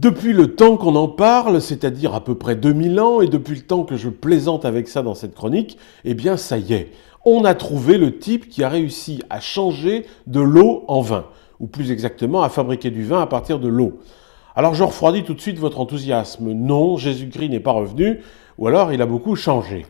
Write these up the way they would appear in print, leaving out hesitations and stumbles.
Depuis le temps qu'on en parle, c'est-à-dire à peu près 2000 ans, et depuis le temps que je plaisante avec ça dans cette chronique, eh bien ça y est, on a trouvé le type qui a réussi à changer de l'eau en vin, ou plus exactement à fabriquer du vin à partir de l'eau. Alors je refroidis tout de suite votre enthousiasme. Non, Jésus-Christ n'est pas revenu, ou alors il a beaucoup changé.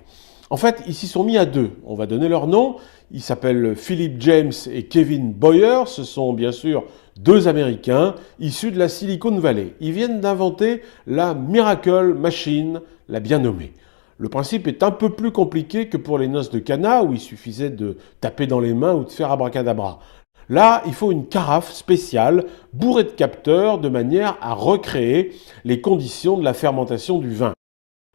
En fait, ils s'y sont mis à deux. On va donner leur nom. Ils s'appellent Philip James et Kevin Boyer. Ce sont bien sûr deux Américains issus de la Silicon Valley. Ils viennent d'inventer la Miracle Machine, la bien nommée. Le principe est un peu plus compliqué que pour les noces de Cana où il suffisait de taper dans les mains ou de faire abracadabra. Là, il faut une carafe spéciale bourrée de capteurs de manière à recréer les conditions de la fermentation du vin.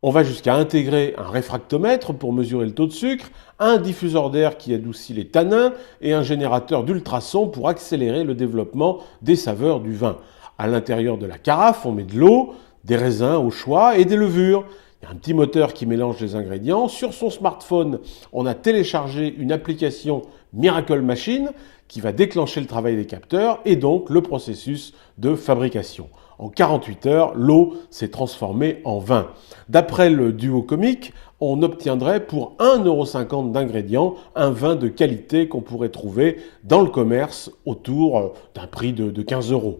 On va jusqu'à intégrer un réfractomètre pour mesurer le taux de sucre, un diffuseur d'air qui adoucit les tanins et un générateur d'ultrasons pour accélérer le développement des saveurs du vin. À l'intérieur de la carafe, on met de l'eau, des raisins au choix et des levures. Il y a un petit moteur qui mélange les ingrédients. Sur son smartphone, on a téléchargé une application Miracle Machine qui va déclencher le travail des capteurs et donc le processus de fabrication. En 48 heures, l'eau s'est transformée en vin. D'après le duo comique, on obtiendrait pour 1,50 € d'ingrédients un vin de qualité qu'on pourrait trouver dans le commerce autour d'un prix de 15 euros.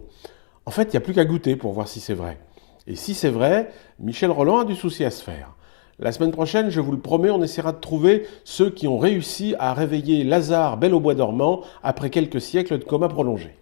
En fait, il n'y a plus qu'à goûter pour voir si c'est vrai. Et si c'est vrai, Michel Rolland a du souci à se faire. La semaine prochaine, je vous le promets, on essaiera de trouver ceux qui ont réussi à réveiller Lazare bel au bois dormant après quelques siècles de coma prolongé.